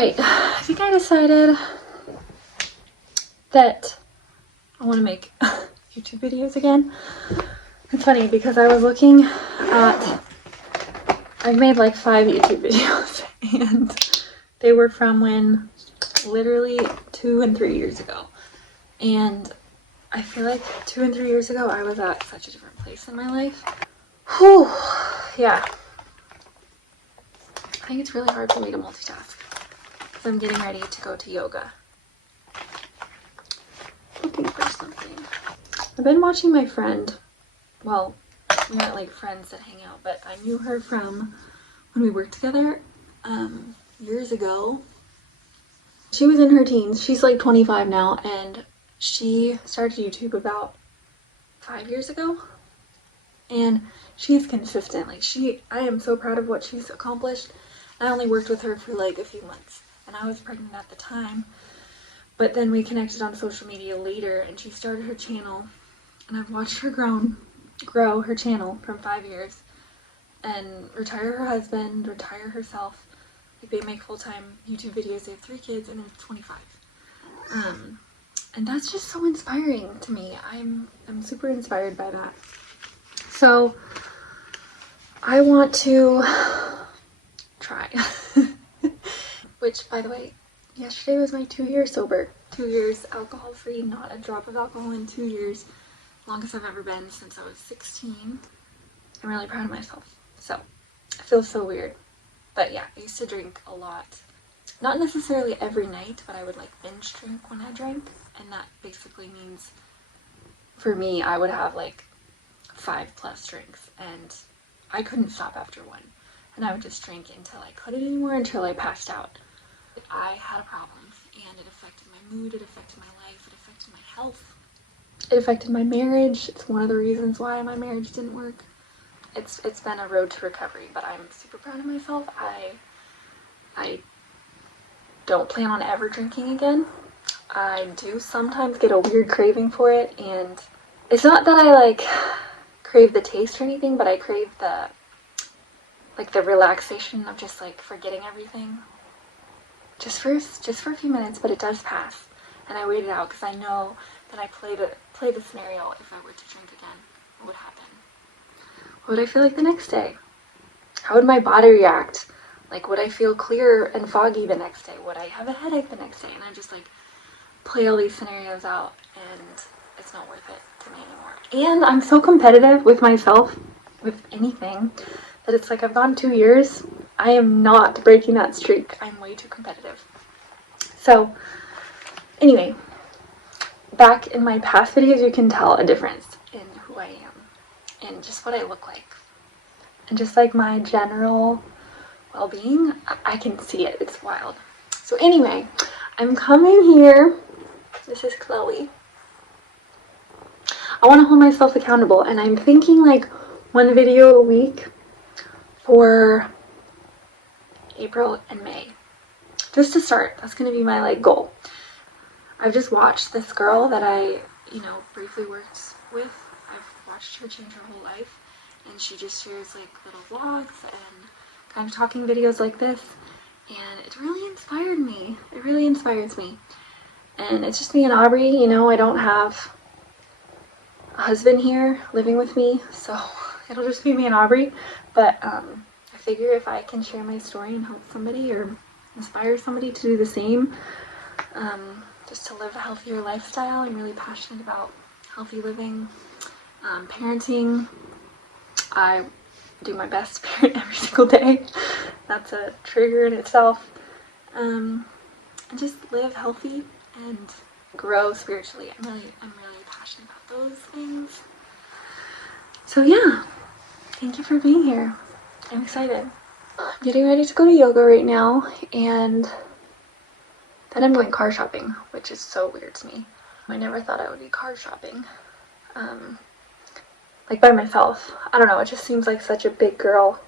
Alright, I think I decided that I want to make YouTube videos again. It's funny because I was looking at, I've made like 5 YouTube videos and they were from when, literally 2 and 3 years ago. And I feel like 2 and 3 years ago I was at such a different place in my life. Whew, yeah. I think it's really hard for me to multitask because I'm getting ready to go to yoga. Looking for something. I've been watching my friend, well, we aren't like friends that hang out, but I knew her from when we worked together years ago. She was in her teens. She's like 25 now, and she started YouTube about 5 years ago. And she's consistent. Like I am so proud of what she's accomplished. I only worked with her for like a few months, and I was pregnant at the time. But then we connected on social media later, and she started her channel, and I've watched her grow her channel from 5 years, and retire her husband, retire herself. Like, they make full-time YouTube videos. They have 3 kids, and they're 25. And that's just so inspiring to me. I'm super inspired by that. So I want to try. Which, by the way, yesterday was my 2 years sober. 2 years alcohol free, not a drop of alcohol in 2 years. Longest I've ever been since I was 16. I'm really proud of myself. So I feel so weird. But yeah, I used to drink a lot. Not necessarily every night, but I would like binge drink when I drank. And that basically means, for me, I would have like 5+ drinks, and I couldn't stop after one. And I would just drink until I couldn't anymore, until I passed out. I had a problem, and it affected my mood, it affected my life, it affected my health. It affected my marriage. It's one of the reasons why my marriage didn't work. It's been a road to recovery, but I'm super proud of myself. I don't plan on ever drinking again. I do sometimes get a weird craving for it, and it's not that I like crave the taste or anything, but I crave the relaxation of just like forgetting everything. Just for a few minutes, but it does pass. And I wait it out because I know that I play the scenario. If I were to drink again, what would happen? What would I feel like the next day? How would my body react? Like, would I feel clear and foggy the next day? Would I have a headache the next day? And I just like play all these scenarios out, and it's not worth it to me anymore. And I'm so competitive with myself, with anything, that it's like I've gone 2 years. I am not breaking that streak. I'm way too competitive. So anyway, back in my past videos, you can tell a difference in who I am and just what I look like. And just like my general well-being, I can see it. It's wild. So anyway, I'm coming here. This is Chloe. I want to hold myself accountable, and I'm thinking like 1 video a week for April and May. Just to start. That's going to be my like goal. I've just watched this girl that I, briefly worked with. I've watched her change her whole life, and she just shares like little vlogs and kind of talking videos like this, and it really inspired me. It really inspires me. And it's just me and Aubrey. I don't have a husband here living with me, so it'll just be me and Aubrey. But I figure if I can share my story and help somebody or inspire somebody to do the same, just to live a healthier lifestyle. I'm really passionate about healthy living, parenting. I do my best to parent every single day. That's a trigger in itself. And just live healthy and grow spiritually. I'm really passionate about those things. So yeah, thank you for being here. I'm excited. I'm getting ready to go to yoga right now, and then I'm going car shopping, which is so weird to me. I never thought I would be car shopping, like by myself. I don't know, it just seems like such a big girl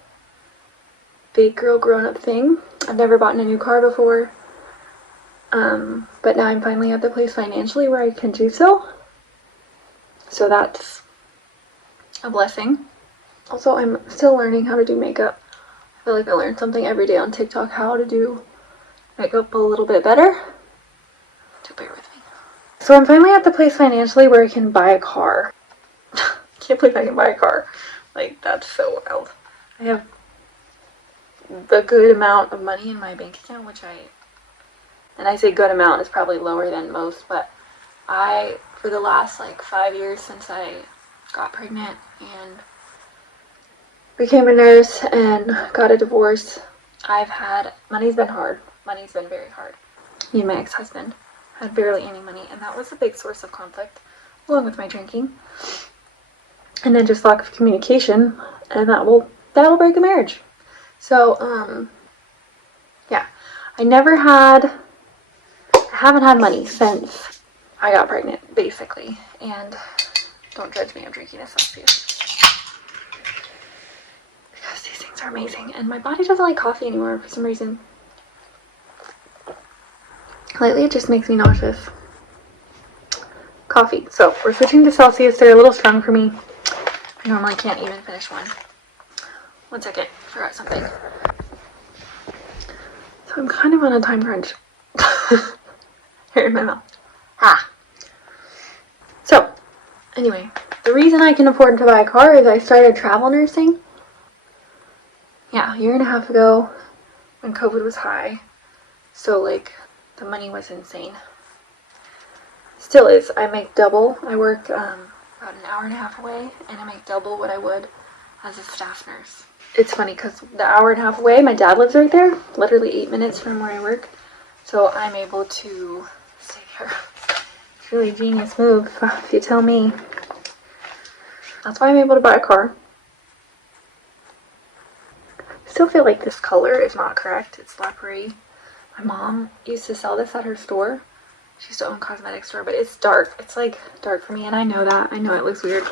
grown-up thing. I've never bought a new car before, but now I'm finally at the place financially where I can do so. So that's a blessing. Also, I'm still learning how to do makeup. I feel like I learn something every day on TikTok, how to do make up a little bit better. So bear with me. So I'm finally at the place financially where I can buy a car. Can't believe I can buy a car. Like, that's so wild. I have the good amount of money in my bank account, and I say good amount, is probably lower than most, but for the last like 5 years since I got pregnant and became a nurse and got a divorce, money's been hard. Money's been very hard. Me and my ex-husband had barely any money, and that was a big source of conflict, along with my drinking. And then just lack of communication, and that'll break a marriage. So, yeah. I haven't had money since I got pregnant, basically. And don't judge me, I'm drinking a Celsius. Because these things are amazing. And my body doesn't like coffee anymore for some reason. Lately, it just makes me nauseous. Coffee. So, we're switching to Celsius. They're a little strong for me. I normally can't even finish one. 1 second. Forgot something. So, I'm kind of on a time crunch. Here in my mouth. So, anyway, the reason I can afford to buy a car is I started travel nursing. Yeah, a year and a half ago when COVID was high. So, like, the money was insane. Still is. I make double. I work about an hour and a half away, and I make double what I would as a staff nurse. It's funny because the hour and a half away, my dad lives right there, literally 8 minutes from where I work. So I'm able to stay there. It's really a genius move, if you tell me. That's why I'm able to buy a car. I still feel like this color is not correct. It's leathery. My mom used to sell this at her store. She used to own a cosmetic store, but it's dark. It's like dark for me, and I know that. I know it looks weird,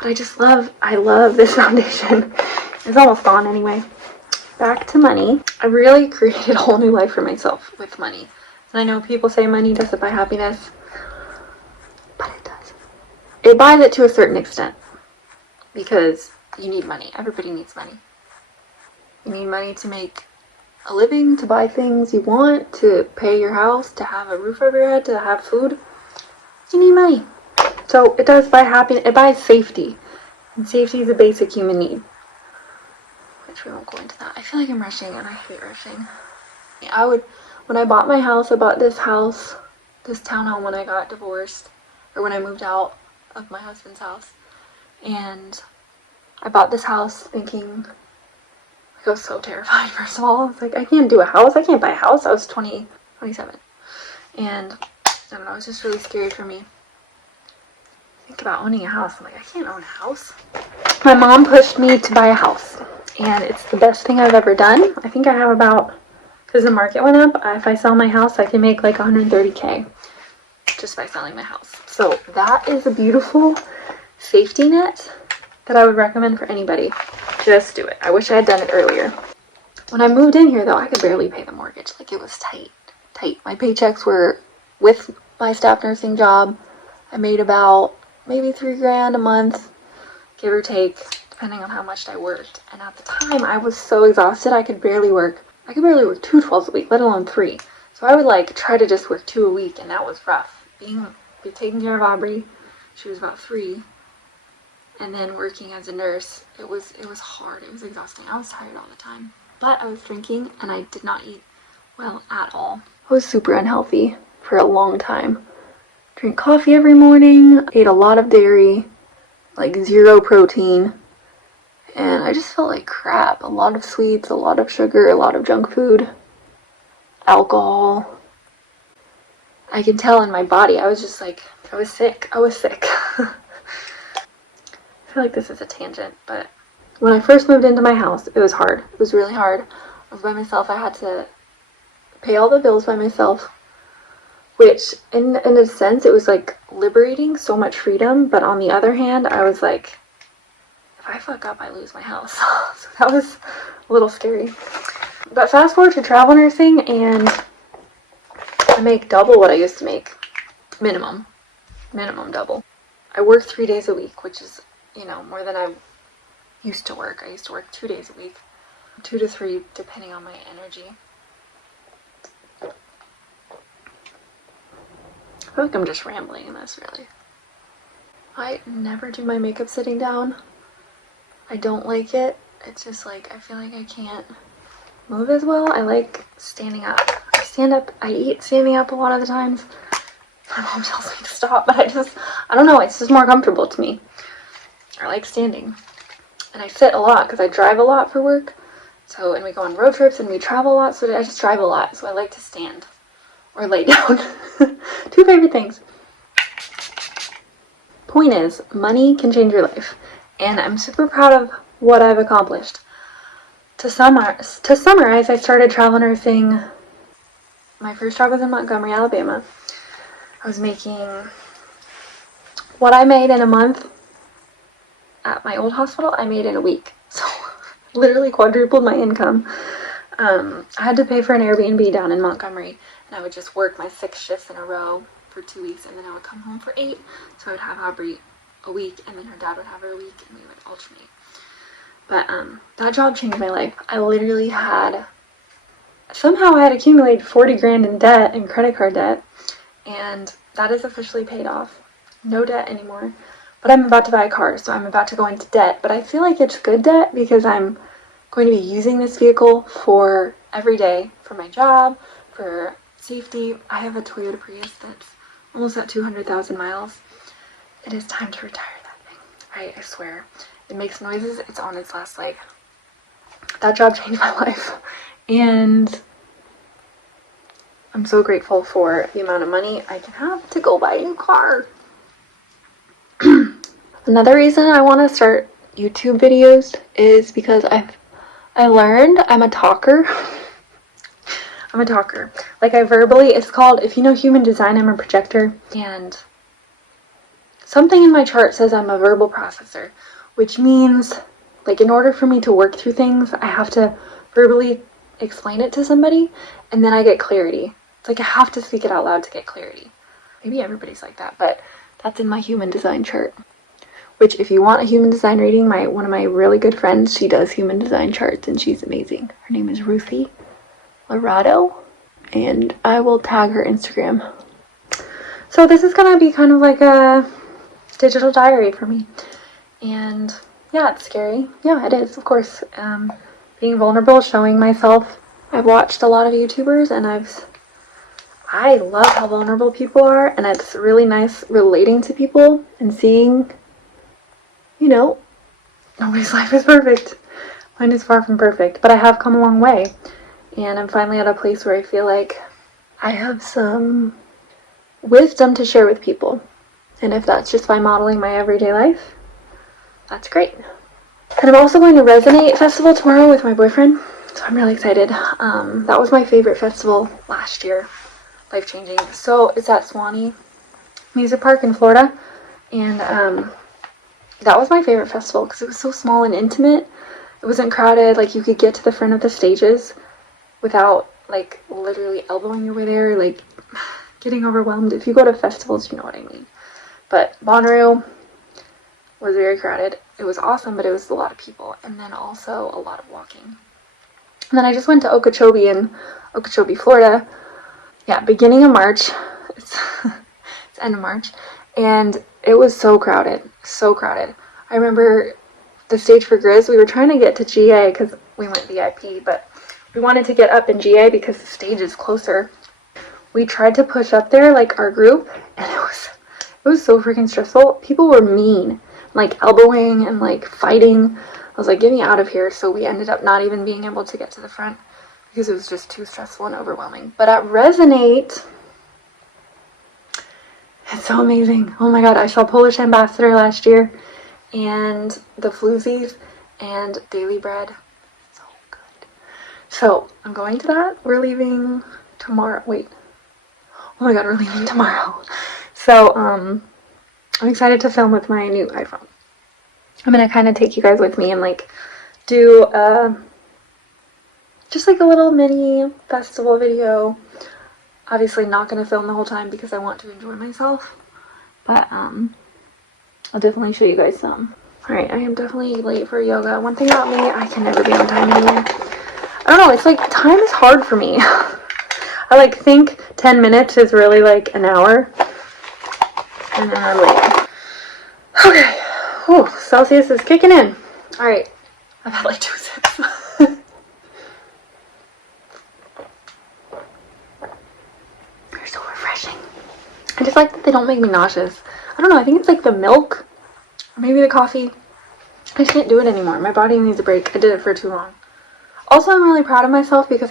but I love this foundation. It's almost gone anyway. Back to money. I really created a whole new life for myself with money. And I know people say money doesn't buy happiness, but it does. It buys it to a certain extent because you need money. Everybody needs money. You need money to make a living, to buy things you want, to pay your house, to have a roof over your head, to have food. You need money. So it does buy happiness. It buys safety. And safety is a basic human need. Which we won't go into that. I feel like I'm rushing, and I hate rushing. When I bought my house, I bought this townhome when I got divorced, or when I moved out of my husband's house. And I bought this house thinking, I was so terrified, first of all. I was like, I can't do a house. I can't buy a house. I was 27. And I don't know, it was just really scary for me. Think about owning a house. I'm like, I can't own a house. My mom pushed me to buy a house. And it's the best thing I've ever done. I think I have because the market went up, if I sell my house, I can make like $130K just by selling my house. So that is a beautiful safety net that I would recommend for anybody. Just do it. I wish I had done it earlier. When I moved in here, though, I could barely pay the mortgage. Like, it was tight. My paychecks were, with my staff nursing job, I made about maybe $3,000 a month, give or take, depending on how much I worked. And at the time, I was so exhausted, I could barely work 2 12s a week, let alone 3. So I would like try to just work 2 a week, and that was rough. Taking care of Aubrey, she was about 3, and then working as a nurse, it was hard. It was exhausting. I was tired all the time. But I was drinking, and I did not eat well at all. I was super unhealthy for a long time. Drink coffee every morning, ate a lot of dairy, like 0 protein. And I just felt like crap. A lot of sweets, a lot of sugar, a lot of junk food, alcohol. I can tell in my body. I was just like, I was sick. I feel like this is a tangent, but when I first moved into my house, it was hard. It was really hard. I was by myself. I had to pay all the bills by myself, which in a sense, it was like liberating, so much freedom. But on the other hand, I was like, if I fuck up, I lose my house. So that was a little scary. But fast forward to travel nursing, and I make double what I used to make. Minimum double. I work 3 days a week, which is, more than I used to work. I used to work 2 days a week, 2 to 3, depending on my energy. I feel like I'm just rambling in this, really. I never do my makeup sitting down. I don't like it. It's just like, I feel like I can't move as well. I like standing up. I eat standing up a lot of the times. My mom tells me to stop, but I don't know, it's just more comfortable to me. I like standing. And I sit a lot because I drive a lot for work. So, and we go on road trips and we travel a lot, so I just drive a lot. So I like to stand or lay down. Two favorite things. Point is, money can change your life. And I'm super proud of what I've accomplished. To summarize, I started travel nursing. My first job was in Montgomery, Alabama. I was making what I made in a month at my old hospital, I made in a week. So literally quadrupled my income. I had to pay for an Airbnb down in Montgomery, and I would just work my 6 shifts in a row for 2 weeks, and then I would come home for 8. So I would have Aubrey a week, and then her dad would have her a week, and we would alternate. But that job changed my life. I literally somehow I had accumulated 40 grand in debt, in credit card debt, and that is officially paid off. No debt anymore. But I'm about to buy a car, so I'm about to go into debt. But I feel like it's good debt because I'm going to be using this vehicle for every day, for my job, for safety. I have a Toyota Prius that's almost at 200,000 miles. It is time to retire that thing. I swear. It makes noises. It's on its last leg. That job changed my life. And I'm so grateful for the amount of money I can have to go buy a new car. Another reason I want to start YouTube videos is because I learned I'm a talker. I'm a talker. Like, it's called, if you know human design, I'm a projector. And something in my chart says I'm a verbal processor, which means, like, in order for me to work through things, I have to verbally explain it to somebody, and then I get clarity. It's like I have to speak it out loud to get clarity. Maybe everybody's like that, but that's in my human design chart. Which, if you want a human design reading, one of my really good friends, she does human design charts, and she's amazing. Her name is Ruthie Lorado, and I will tag her Instagram. So this is gonna be kind of like a digital diary for me. And yeah, it's scary. Yeah, it is, of course. Being vulnerable, showing myself. I've watched a lot of YouTubers, and I love how vulnerable people are, and it's really nice relating to people and seeing, you know, nobody's life is perfect. Mine is far from perfect, but I have come a long way. And I'm finally at a place where I feel like I have some wisdom to share with people. And if that's just by modeling my everyday life, that's great. And I'm also going to Resonate Festival tomorrow with my boyfriend, so I'm really excited. That was my favorite festival last year. Life-changing. So it's at Swanee Music Park in Florida, and that was my favorite festival because it was so small and intimate. It wasn't crowded. Like, you could get to the front of the stages without, like, literally elbowing your way there, like, getting overwhelmed. If you go to festivals, you know what I mean. But Bonnaroo was very crowded. It was awesome, but it was a lot of people, and then also a lot of walking. And then I just went to Okeechobee in Okeechobee, Florida. Yeah, beginning of March. It's end of March, and it was so crowded, so crowded. I remember the stage for Grizz, we were trying to get to GA because we went VIP, but we wanted to get up in GA because the stage is closer. We tried to push up there, like, our group, and it was so freaking stressful. People were mean, like, elbowing and, like, fighting. I was like, get me out of here. So we ended up not even being able to get to the front because it was just too stressful and overwhelming. But at Resonate, it's so amazing. Oh my god, I saw Polish Ambassador last year, and the Floozies, and Daily Bread. So good. So I'm going to that. We're leaving tomorrow. Wait. Oh my god, we're leaving tomorrow. So I'm excited to film with my new iPhone. I'm gonna kind of take you guys with me and, like, do just like a little mini festival video. Obviously not gonna film the whole time because I want to enjoy myself, but I'll definitely show you guys some. Alright, I am definitely late for yoga. One thing about me, I can never be on time anymore. I don't know, it's like time is hard for me. I, like, think 10 minutes is really like an hour. and then I'm leaving. Okay. Whew, Celsius is kicking in. All right. I've had like 2 sips. They're so refreshing. I just like that they don't make me nauseous. I don't know. I think it's like the milk, or maybe the coffee. I just can't do it anymore. My body needs a break. I did it for too long. Also, I'm really proud of myself because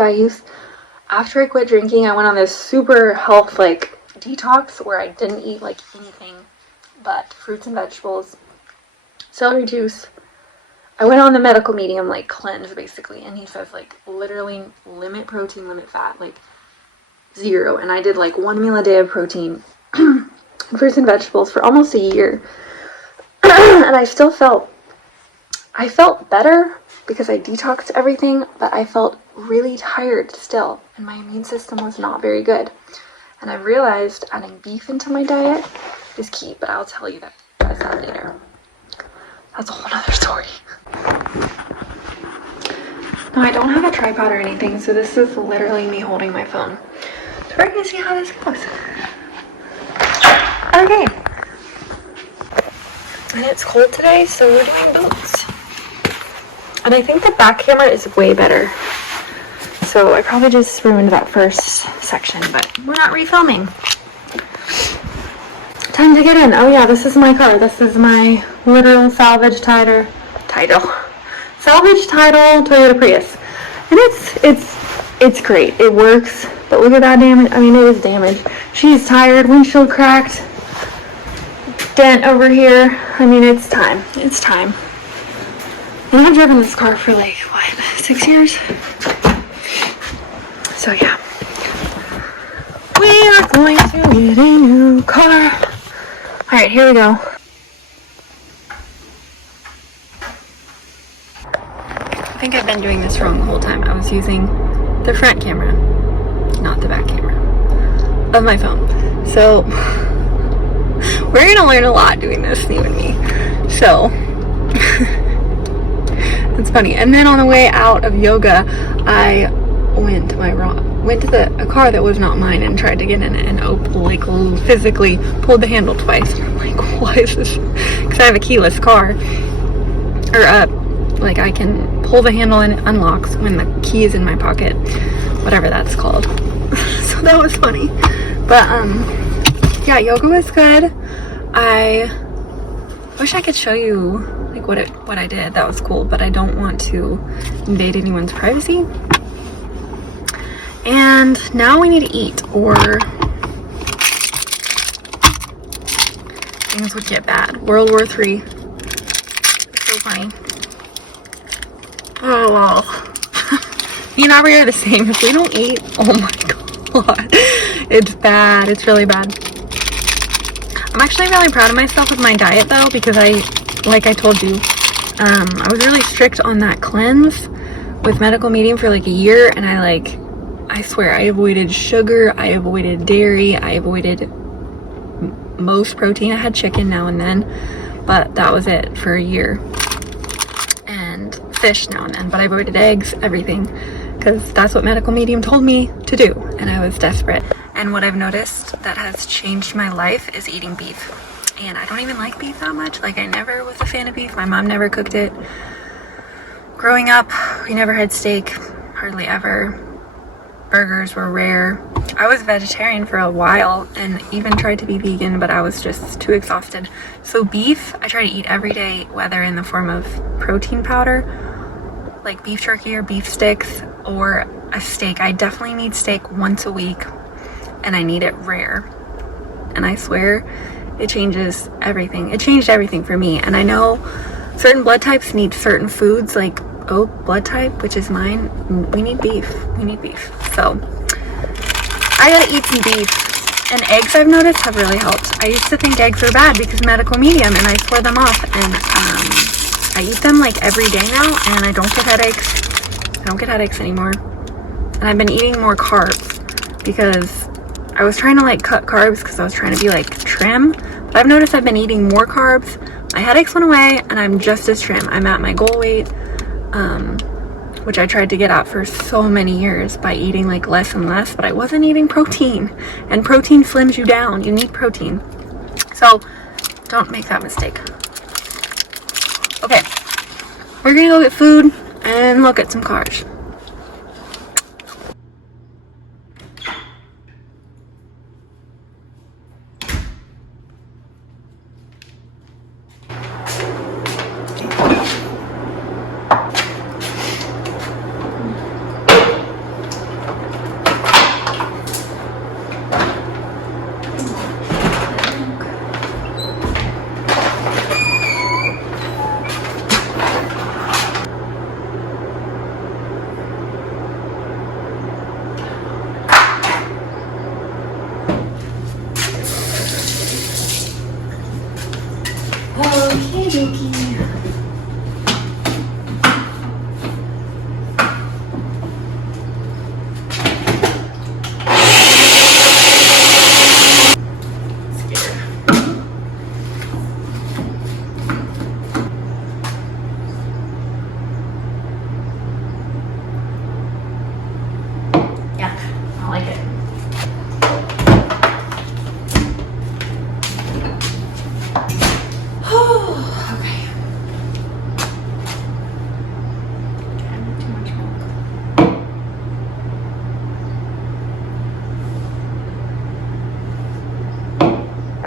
after I quit drinking, I went on this super health like detox where I didn't eat like anything but fruits and vegetables, celery juice. I went on the medical medium like cleanse basically, and he says like literally limit protein, limit fat, like 0. And I did like 1 meal a day of protein and fruits and vegetables for almost a year. And I felt better because I detoxed everything, but I felt really tired still, and my immune system was not very good. And I've realized adding beef into my diet is key, but I'll tell you that later. That's a whole other story. No, I don't have a tripod or anything, so this is literally me holding my phone. So we're gonna see how this goes. Okay. And it's cold today, so we're doing boots. And I think the back camera is way better. So I probably just ruined that first section, but we're not refilming. Time to get in. Oh yeah, this is my car. This is my literal salvage title Toyota Prius. And it's great. It works. But look at that damage. I mean, it is damaged. She's tired. Windshield cracked. Dent over here. I mean, it's time. It's time. And I've driven this car for like, what, 6 years? So yeah. We are going to get a new car. Alright, here we go. I think I've been doing this wrong the whole time. I was using the front camera, not the back camera of my phone. So we're gonna learn a lot doing this, you and me. So it's funny. And then on the way out of yoga, I went to a car that was not mine and tried to get in it, and physically pulled the handle twice. And I'm like, why is this? Because I have a keyless car, or I can pull the handle and it unlocks when the key is in my pocket, whatever that's called. So that was funny. But yeah, yoga was good. I wish I could show you like what I did. That was cool, but I don't want to invade anyone's privacy. And now we need to eat, or things would get bad. World War III. So funny. Oh well. Me and Aubrey are the same. If we don't eat, oh my god. It's bad. It's really bad. I'm actually really proud of myself with my diet though, because like I told you, I was really strict on that cleanse with medical medium for like a year, and I swear I avoided sugar, I avoided dairy, I avoided most protein. I had chicken now and then, but that was it for a year. And fish now and then, but I avoided eggs, everything, because that's what medical medium told me to do, and I was desperate. And what I've noticed that has changed my life is eating beef. And I don't even like beef that much. Like, I never was a fan of beef. My mom never cooked it. Growing up, we never had steak, hardly ever. Burgers were rare. I was vegetarian for a while and even tried to be vegan, but I was just too exhausted. So beef, I try to eat every day, whether in the form of protein powder, like beef jerky or beef sticks, or a steak. I definitely need steak once a week, and I need it rare. And I swear, it changes everything. It changed everything for me. And I know certain blood types need certain foods, like O blood type, which is mine. We need beef. We need beef. So I gotta eat some beef. And eggs, I've noticed, have really helped. I used to think eggs were bad because medical medium, and I swore them off. And I eat them like every day now, and I don't get headaches. I don't get headaches anymore. And I've been eating more carbs because I was trying to like cut carbs because I was trying to be like trim, but I've noticed I've been eating more carbs. My headaches went away and I'm just as trim. I'm at my goal weight, which I tried to get at for so many years by eating like less and less, but I wasn't eating protein, and protein slims you down. You need protein. So So don't make that mistake. Okay, we're gonna go get food and look at some cars. Okay, dokie. Yuck, I don't like it. Okay. Add too much milk.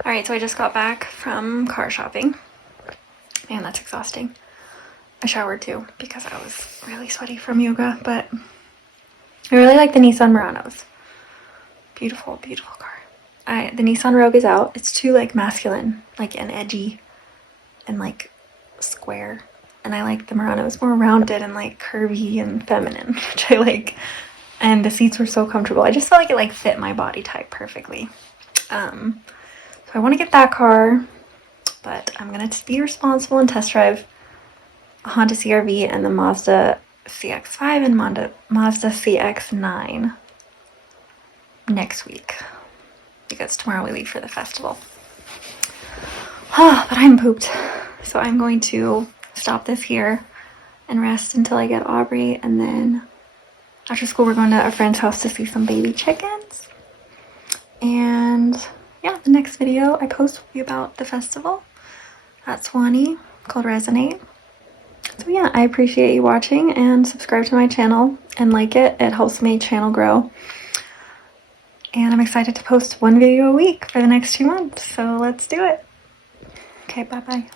Alright, so I just got back from car shopping. Man, that's exhausting. I showered too because I was really sweaty from yoga, but I really like the Nissan Muranos. Beautiful, beautiful car. The Nissan Rogue is out. It's too like masculine, like and edgy and like square. And I like the Muranos more rounded and like curvy and feminine, which I like. And the seats were so comfortable. I just felt like it like fit my body type perfectly. So I want to get that car, but I'm gonna be responsible and test drive a Honda CR-V and the Mazda CX-5 and Mazda CX-9 next week, because tomorrow we leave for the festival. But I'm pooped, so I'm going to stop this here and rest until I get Aubrey, and then after school we're going to a friend's house to see some baby chickens. And yeah, the next video I post will be about the festival at Swanee called Resonate. So yeah, I appreciate you watching, and subscribe to my channel and like it. It helps my channel grow. And I'm excited to post one video a week for the next 2 months. So let's do it. Okay, bye-bye.